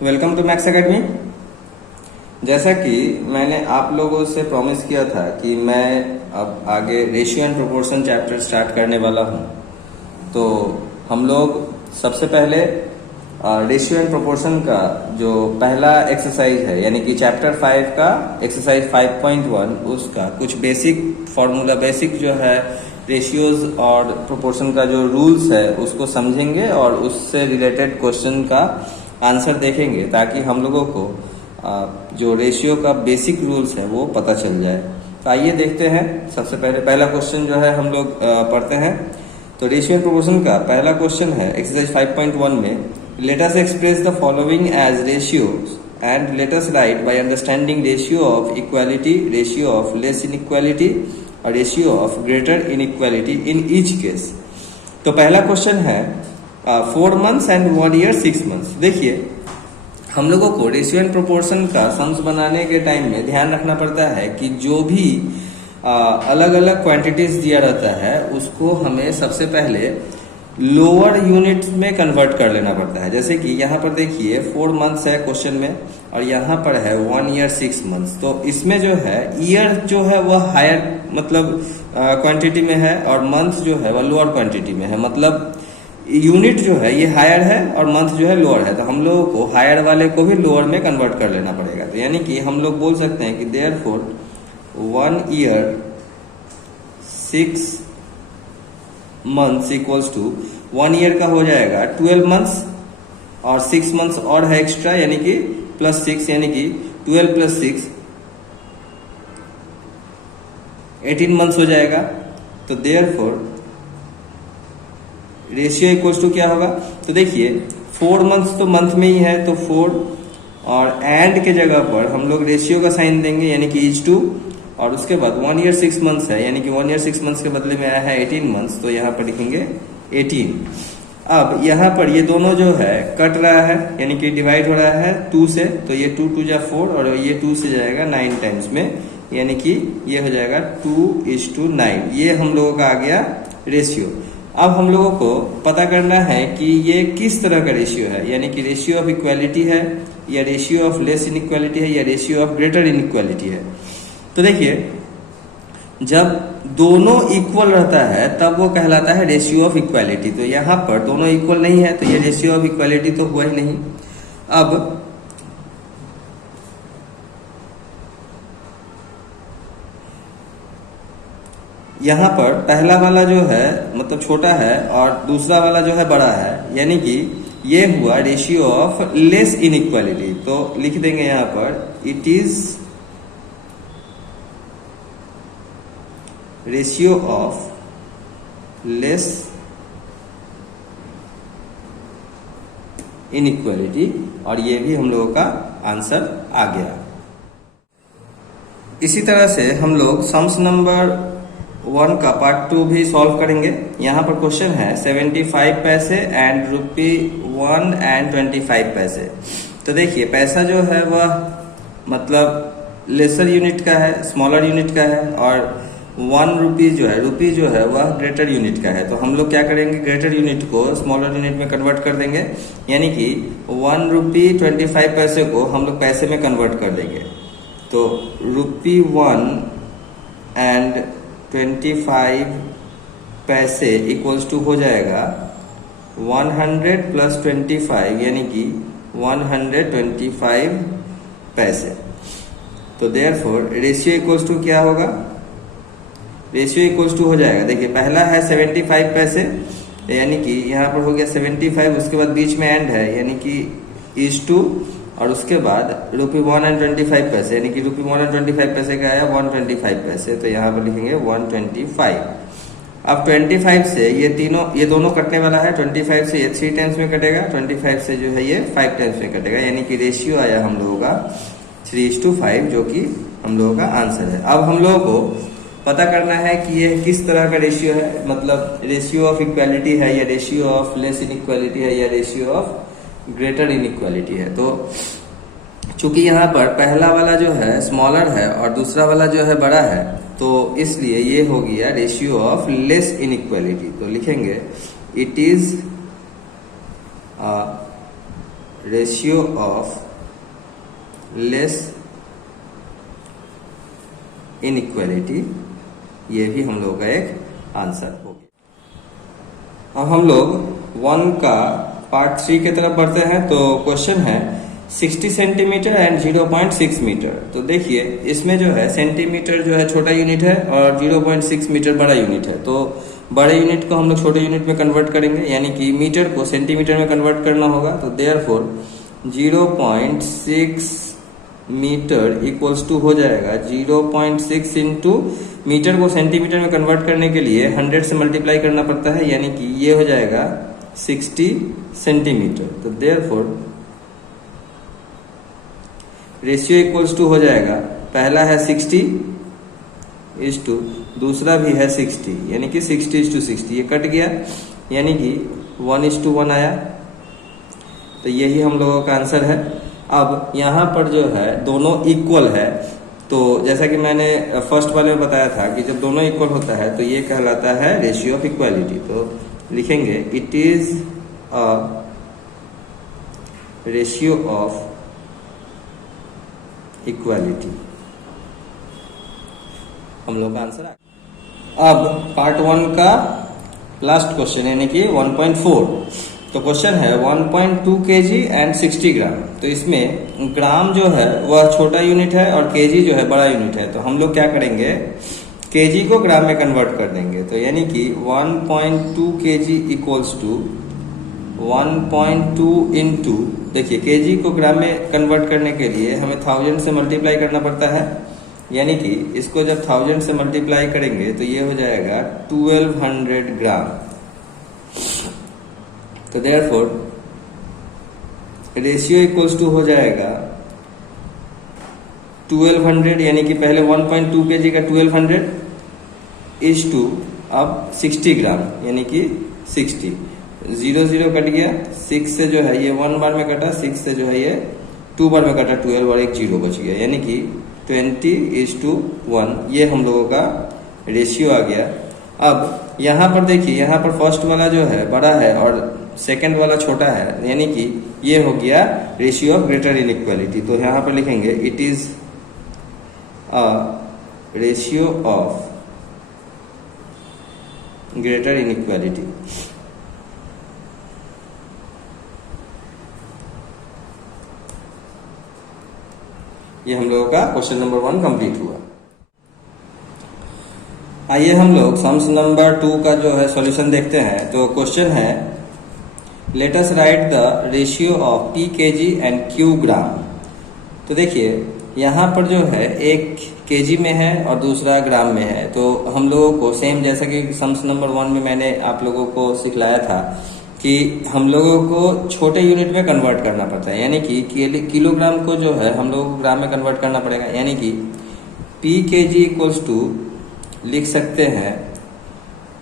Welcome to max academy. जैसा कि मैंने आप लोगों से प्रॉमिस किया था कि मैं अब आगे ratio and proportion chapter start करने वाला हूं, तो हम लोग सबसे पहले रेशियो एंड प्रोपोर्शन का जो पहला एक्सरसाइज है यानी कि चैप्टर 5 का एक्सरसाइज 5.1 उसका कुछ बेसिक फॉर्मूला बेसिक जो है रेशियोज और प्रोपोर्शन का जो रूल्स है उसको समझेंगे और उससे रिलेटेड क्वेश्चन का आंसर देखेंगे ताकि हम लोगों को जो रेशियो का बेसिक रूल्स है वो पता चल जाए। तो आइए देखते हैं। सबसे पहले पहला क्वेश्चन जो है हम लोग पढ़ते हैं। तो रेशियो एंड प्रोपोर्शन का पहला क्वेश्चन है एक्सरसाइज 5.1 में, let us express the following as ratios and let us write by understanding ratio of equality, ratio of less inequality और ratio of greater inequality in each case. तो पहला question है 4 months and 1 year 6 months। देखिए, हम लोगों को ratio and proportion का sums बनाने के टाइम में ध्यान रखना पड़ता है कि जो भी अलग अलग क्वांटिटीज दिया रहता है उसको हमें सबसे पहले लोअर यूनिट में कन्वर्ट कर लेना पड़ता है। जैसे कि यहाँ पर देखिए 4 months है क्वेश्चन में और यहाँ पर है 1 year 6 months। तो इसमें जो है ईयर जो है वह हायर मतलब क्वांटिटी में है और मंथ जो है वह लोअर क्वांटिटी में है। मतलब यूनिट जो है ये हायर है और मंथ जो है लोअर है। तो हम लोगों को हायर वाले को भी लोअर में कन्वर्ट कर लेना पड़ेगा। तो यानी कि हम लोग बोल सकते हैं कि therefore 1 year 6 months equals to 1 year का हो जाएगा 12 months और 6 months और है एक्स्ट्रा यानी कि +6 यानी कि 12 + 6 18 months हो जाएगा। तो देयरफॉर रेशियो इक्वल्स टू क्या होगा? तो देखिए 4 months तो मंथ में ही है तो 4 और एंड के जगह पर हम लोग रेशियो का साइन देंगे यानी कि इज टू और उसके बाद 1 year 6 months है यानी कि 1 year 6 months के बदले में आया है 18 months तो यहाँ पर लिखेंगे 18। अब यहाँ पर ये दोनों जो है कट रहा है यानी कि डिवाइड हो रहा है 2 से, तो ये 2 2 जा 4 और ये 2 से जाएगा 9 टाइम्स में यानी कि ये हो जाएगा 2:9। ये हम लोगों का आ गया रेशियो। अब हम लोगों को पता करना है कि ये किस तरह का रेशियो है, यानी कि रेशियो ऑफ इक्वालिटी है या रेशियो ऑफ लेस इनइक्वालिटी है या रेशियो ऑफ ग्रेटर इनइक्वालिटी है। तो देखिए, जब दोनों इक्वल रहता है तब वो कहलाता है रेशियो ऑफ इक्वालिटी। तो यहाँ पर दोनों इक्वल नहीं है तो ये रेशियो ऑफ इक्वालिटी तो हुआ ही नहीं। अब यहाँ पर पहला वाला जो है मतलब छोटा है और दूसरा वाला जो है बड़ा है यानी कि ये हुआ रेशियो ऑफ लेस इनइक्वालिटी। तो लिख देंगे यहाँ पर it is ratio of less inequality और ये भी हम लोगों का आंसर आ गया। इसी तरह से हम लोग सम्स नंबर 1 का पार्ट 2 भी सॉल्व करेंगे। यहाँ पर क्वेश्चन है 75 पैसे एंड ₹1 and 25 पैसे। तो देखिए पैसा जो है वह मतलब लेसर यूनिट का है, स्मॉलर यूनिट का है और 1 रुपी जो है रुपी जो है वह ग्रेटर यूनिट का है। तो हम लोग क्या करेंगे, ग्रेटर यूनिट को स्मॉलर यूनिट में कन्वर्ट कर देंगे यानी कि 1 रुपी 25 पैसे को हम लोग पैसे में कन्वर्ट कर देंगे। तो ₹1 and 25 पैसे इक्वल्स टू हो जाएगा 100 + 25 यानी कि 125 पैसे। तो देयरफॉर रेशियो इक्वल्स टू क्या होगा? रेशियो इक्वल्स टू हो जाएगा, देखिए पहला है 75 पैसे यानी कि यहाँ पर हो गया 75, उसके बाद बीच में एंड है यानी कि इज टू और उसके बाद ₹1 and 25 पैसे यानी कि ₹1 and 25 पैसे का आया 125 पैसे। तो यहाँ पर लिखेंगे 125। अब 25 से ये दोनों कटने वाला है। 25 से ये 3 टाइम्स में कटेगा, 25 से जो है ये 5 टाइम्स में कटेगा यानी कि रेशियो आया हम लोगों का 3:5 जो कि हम लोगों का आंसर है। अब हम लोगों को पता करना है कि ये किस तरह का रेशियो है, मतलब रेशियो ऑफ इक्वालिटी है या रेशियो ऑफ लेस इनइक्वालिटी है या रेशियो ऑफ ग्रेटर इनइक्वालिटी है। तो चूंकि यहाँ पर पहला वाला जो है स्मॉलर है और दूसरा वाला जो है बड़ा है तो इसलिए ये हो गया रेशियो ऑफ लेस इनइक्वालिटी। तो लिखेंगे it is ratio of less inequality, ये भी हम लोग का एक आंसर हो गया। अब हम लोग 1 का पार्ट 3 की तरफ बढ़ते हैं। तो क्वेश्चन है 60 सेंटीमीटर एंड 0.6 मीटर। तो देखिए इसमें जो है सेंटीमीटर जो है छोटा यूनिट है और 0.6 मीटर बड़ा यूनिट है। तो बड़े यूनिट को हम लोग छोटे यूनिट में कन्वर्ट करेंगे, यानी कि मीटर को सेंटीमीटर में कन्वर्ट करना होगा। तो देयरफॉर 0.6 मीटर इक्वल्स टू हो जाएगा 0.6 इंटू मीटर को सेंटीमीटर में कन्वर्ट करने के लिए 100 से मल्टीप्लाई करना पड़ता है, यानी कि ये हो जाएगा 60 सेंटीमीटर। तो देयरफॉर रेशियो इक्वल्स टू हो जाएगा, पहला है 60 इज टू दूसरा भी है 60, यानी कि 60:60। ये कट गया, यानी कि 1:1 आया। तो यही हम लोगों का आंसर है। अब यहाँ पर जो है दोनों इक्वल है, तो जैसा कि मैंने फर्स्ट वाले में बताया था कि जब दोनों इक्वल होता है तो ये कहलाता है रेशियो ऑफ इक्वालिटी। तो लिखेंगे it is a ratio of equality, हम लोग का आंसर आ गया। अब पार्ट 1 का लास्ट क्वेश्चन यानी कि 1.4। तो क्वेश्चन है 1.2 kg एंड 60 ग्राम। तो इसमें ग्राम जो है वह छोटा यूनिट है और केजी जो है बड़ा यूनिट है। तो हम लोग क्या करेंगे, केजी को ग्राम में कन्वर्ट कर देंगे। तो यानी कि 1.2 kg इक्वल्स टू 1.2 इंटू, देखिए केजी को ग्राम में कन्वर्ट करने के लिए हमें 1000 से मल्टीप्लाई करना पड़ता है, यानी कि इसको जब 1000 से मल्टीप्लाई करेंगे तो ये हो जाएगा 1200 ग्राम। तो देयरफॉर रेशियो इक्वल्स टू हो जाएगा 1200, यानी कि पहले 1.2 kg का 1200 इज टू अब 60 ग्राम, यानी कि 60। 0 कट गया, 6 से जो है ये 1 बार में कटा, 6 से जो है ये 2 बार में कटा, 12 और एक 0 बच गया, यानी कि 20:1। ये हम लोगों का रेशियो आ गया। अब यहाँ पर देखिए, यहाँ पर फर्स्ट वाला जो है बड़ा है और सेकंड वाला छोटा है, यानी कि ये हो गया रेशियो ऑफ ग्रेटर इनइक्वालिटी। तो यहाँ पर लिखेंगे it is a ratio of greater inequality. ये हम लोगों का क्वेश्चन नंबर 1 कंप्लीट हुआ। आइए हम लोग सम्स नंबर 2 का जो है सॉल्यूशन देखते हैं। तो क्वेश्चन है late us right the ratio of P kg and Q ग्राम। तो देखिए यहाँ पर जो है एक केजी में है और दूसरा ग्राम में है। तो हम लोगों को सेम जैसा कि सम्स नंबर 1 में मैंने आप लोगों को सिखलाया था कि हम लोगों को छोटे यूनिट में कन्वर्ट करना पड़ता है, यानी कि किलोग्राम को जो है हम लोगों को ग्राम में कन्वर्ट करना पड़ेगा, यानी कि P kg इक्वल्स टू लिख सकते हैं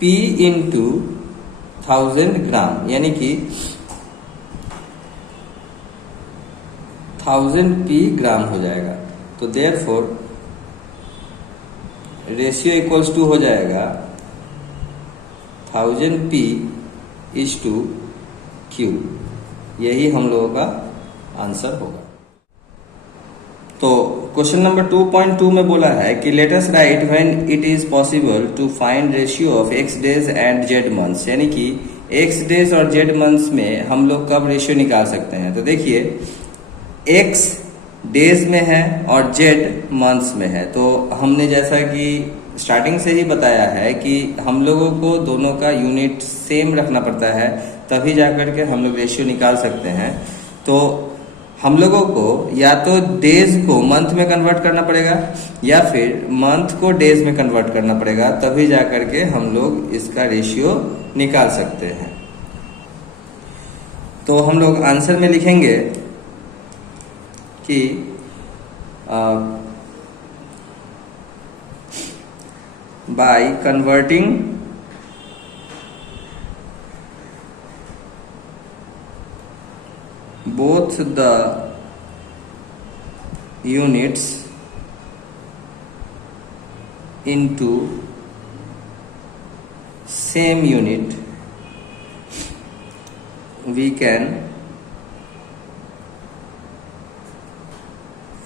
P इंटू 1000 ग्राम, यानी कि 1000 P ग्राम हो जाएगा। तो देयरफॉर रेशियो इक्वल्स टू हो जाएगा 1000 P इज टू Q। यही हम लोगों का आंसर होगा। तो क्वेश्चन नंबर 2.2 में बोला है कि let us write when it is possible to find ratio of x days and z months, यानी कि x डेज और z मंथ्स में हम लोग कब रेशियो निकाल सकते हैं। तो देखिए x डेज में है और z मंथ्स में है। तो हमने जैसा कि स्टार्टिंग से ही बताया है कि हम लोगों को दोनों का यूनिट सेम रखना पड़ता है, तभी जाकर के हम लोग रेशियो निकाल सकते हैं। तो हम लोगों को या तो डेज को मंथ में कन्वर्ट करना पड़ेगा या फिर मंथ को डेज में कन्वर्ट करना पड़ेगा, तभी जाकर के हम लोग इसका रेशियो निकाल सकते हैं। तो हम लोग आंसर में लिखेंगे कि by converting both the units into same unit, we can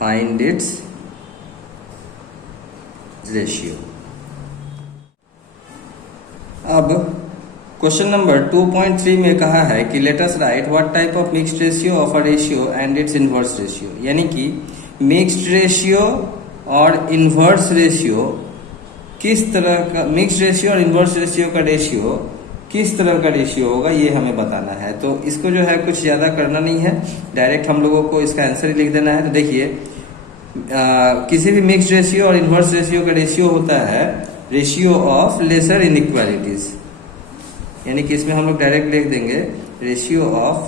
find its ratio. अब क्वेश्चन नंबर 2.3 में कहा है कि let us right what type of mixed ratio of a ratio and it's inverse ratio, यानी कि मिक्स्ड रेशियो और inverse ratio किस तरह का, मिक्स्ड रेशियो और इनवर्स रेशियो का रेशियो किस तरह का रेशियो होगा ये हमें बताना है। तो इसको जो है कुछ ज्यादा करना नहीं है, डायरेक्ट हम लोगों को इसका आंसर ही लिख देना है। तो देखिए किसी भी मिक्स्ड रेशियो और इनवर्स रेशियो का रेशियो होता है रेशियो ऑफ लेसर इनइक्वालिटीज, यानी कि इसमें हम लोग डायरेक्ट लिख देंगे रेशियो ऑफ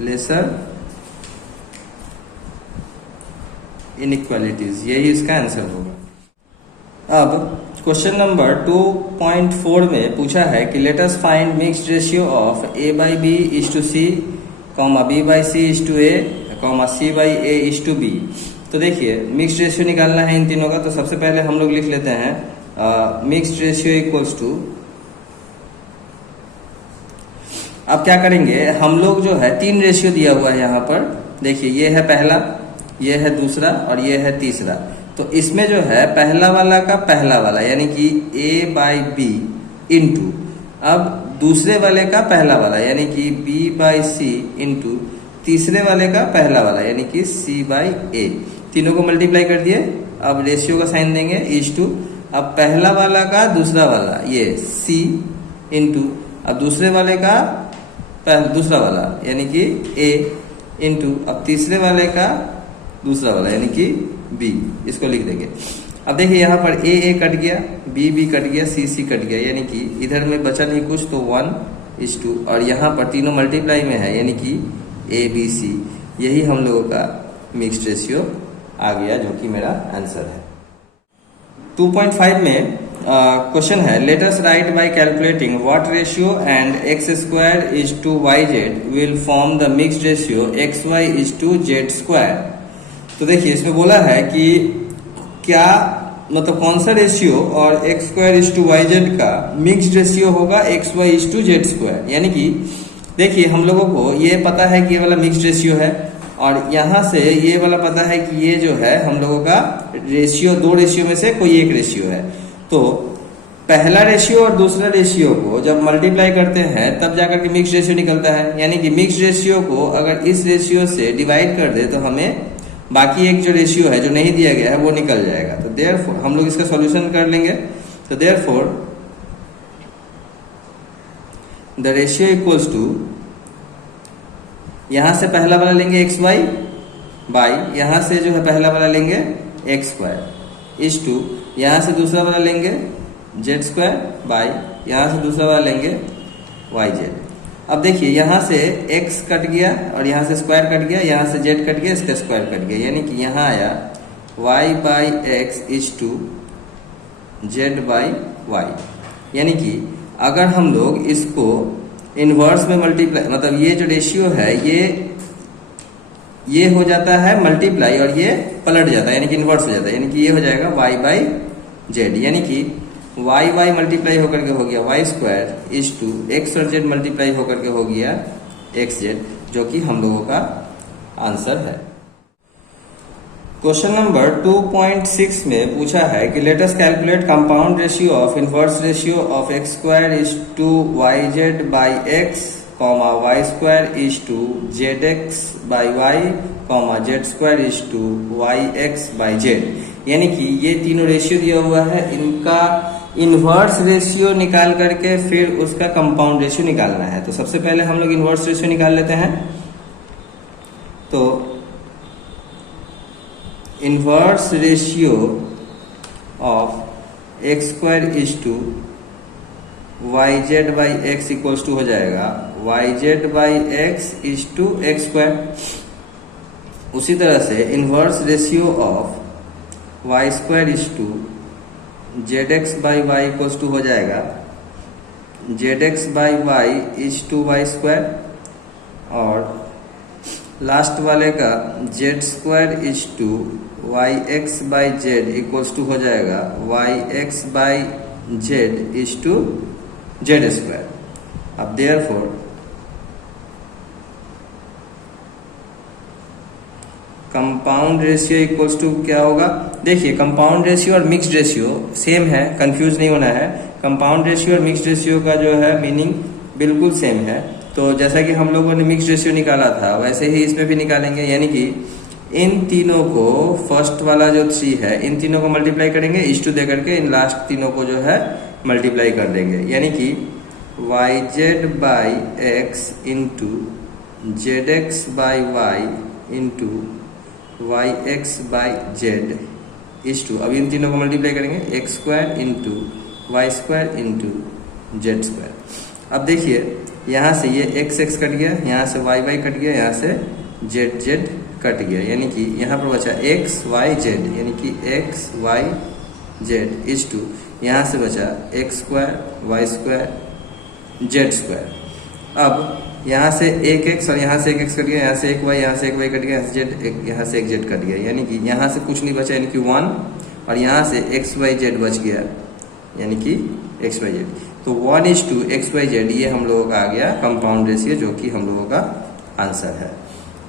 लेसर इनइक्वालिटीज, यही इसका आंसर होगा। अब क्वेश्चन नंबर 2.4 में पूछा है कि let us find mixed ratio of a/b:c, b/c:a, c/a:b। तो देखिए मिक्स्ड रेशियो निकालना है इन तीनों का। तो सबसे पहले हम लोग लिख लेते हैं मिक्स्ड रेशियो इक्वल्स टू, अब क्या करेंगे हम लोग जो है तीन रेशियो दिया हुआ है यहाँ पर, देखिए ये है पहला, ये है दूसरा और ये है तीसरा। तो इसमें जो है पहला वाला का पहला वाला यानी कि a/b इंटू, अब दूसरे वाले का पहला वाला यानी कि b/c इंटू तीसरे वाले का पहला वाला यानी कि c/a, तीनों को मल्टीप्लाई कर दिए। अब रेशियो का साइन देंगे इज टू, अब पहला वाला का दूसरा वाला ये c इंटू, अब दूसरे वाले का दूसरा वाला यानी कि a इंटू, अब तीसरे वाले का दूसरा वाला यानी कि b, इसको लिख देंगे। अब देखिए यहाँ पर a कट गया, b कट गया, c कट गया, यानी कि इधर में बचा नहीं कुछ, तो 1:2, और यहाँ पर तीनों मल्टीप्लाई में है यानी कि a/b/c, यही हम लोगों का मिक्स्ड रेशियो आ गया, जो कि मेरा आंसर है। 2.5 में क्वेश्चन है late us write bye calculating what ratio and x² yz will form the mixed ratio xy:z²। तो देखिए इसमें बोला है कि क्या मतलब कौन सा रेशियो और x²:yz का मिक्स्ड रेशियो होगा xy:z², यानी कि देखिए हम लोगों को ये पता है कि ये वाला मिक्स्ड रेशियो है और यहाँ से ये वाला पता है कि ये जो है हम लोगों का रेशियो, दो रेशियो में से कोई एक रेशियो है। तो पहला रेशियो और दूसरा रेशियो को जब मल्टीप्लाई करते हैं तब जाकर के मिक्स्ड रेशियो निकलता है, यानी कि मिक्स्ड रेशियो को अगर इस रेशियो से डिवाइड कर दे तो हमें बाकी एक जो रेशियो है जो नहीं दिया गया है वो निकल जाएगा। तो देयरफॉर हम लोग इसका सॉल्यूशन कर लेंगे। तो therefore the ratio equals to, यहां से पहला वाला लेंगे xy बाई, यहां से जो है पहला वाला लेंगे x² इज टू, यहां से दूसरा वाला लेंगे z² बाई, यहां से दूसरा वाला लेंगे yz। अब देखिए यहां से x कट गया और यहां से स्क्वायर कट गया, यहां से z कट गया, इसका स्क्वायर कट गया, यानी कि यहां आया y/x इज टू z/y। यानी कि अगर हम लोग इसको इनवर्स में मल्टीप्लाई, मतलब ये जो रेशियो है ये हो जाता है मल्टीप्लाई और ये पलट जाता है यानी कि इनवर्स हो जाता है, यानी कि ये हो जाएगा y/z, यानी कि y मल्टीप्लाई होकर के हो गया y² इज टू x और z मल्टीप्लाई होकर के हो गया xz, जो कि हम लोगों का आंसर है। क्वेश्चन नंबर 2.6 में पूछा है कि let us calculate compound ratio of inverse ratio of x² is to yz/x, y² is to zx/y, z² is to yx/z। यानी कि ये तीनों रेशियो दिया हुआ है, इनका इनवर्स रेशियो निकाल करके फिर उसका कंपाउंड रेशियो निकालना है। तो सबसे पहले हम लोग इनवर्स रेशियो निकाल लेते हैं। तो inverse ratio of x² is to yz/x equals to हो जाएगा yz/x इज टू x²। उसी तरह से inverse ratio of y² is to zx/y equals to हो जाएगा zx/y इज टू y², और लास्ट वाले का z² is to yx/z equals to हो जाएगा yx/z इज टू z²। अब therefore compound ratio equals to क्या होगा, देखिए कंपाउंड रेशियो और मिक्स्ड रेशियो सेम है, कंफ्यूज नहीं होना है। कंपाउंड रेशियो और मिक्स्ड रेशियो का जो है मीनिंग बिल्कुल सेम है। तो जैसा कि हम लोगों ने मिक्स्ड रेशियो निकाला था वैसे ही इसमें भी निकालेंगे, यानी कि इन तीनों को, फर्स्ट वाला जो 3 है, इन तीनों को मल्टीप्लाई करेंगे इस टू दे करके, इन लास्ट तीनों को जो है मल्टीप्लाई कर देंगे, यानी कि yz by x into z x by y into y x by z is to, अब इन तीनों को मल्टीप्लाई करेंगे x square into y square into z square. अब देखिए यहाँ से ये एक्स एक्स कट गया, यहाँ से वाई वाई कट गया, यहाँ से जेड जेड कट गया, यानी कि यहाँ पर बचा एक्स वाई जेड, यानी कि x y z is to, यहाँ से बचा x square y square z square. अब यहाँ से एक एक्स और यहाँ से एक एक्स कट गया, यहाँ से एक वाई, यहाँ से एक वाई कट गया, यहाँ से जेड, यहाँ से एक जेड कट गया, यानी कि यहाँ से कुछ नहीं बचा, यानी कि 1, और यहाँ से एक्स वाई जेड बच गया, यानी कि एक्स वाई जेड। तो 1:2 एक्स वाई जेड, ये हम लोगों का आ गया कंपाउंड रेशियो, जो कि हम लोगों का आंसर है।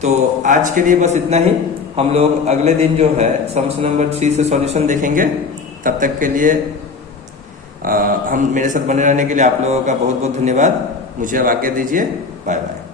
तो आज के लिए बस इतना ही। हम लोग अगले दिन जो है सम्स नंबर 3 से सॉल्यूशन देखेंगे। तब तक के लिए हम मेरे साथ बने रहने के लिए आप लोगों का बहुत बहुत धन्यवाद। मुझे अब आज्ञा दीजिए, बाय बाय।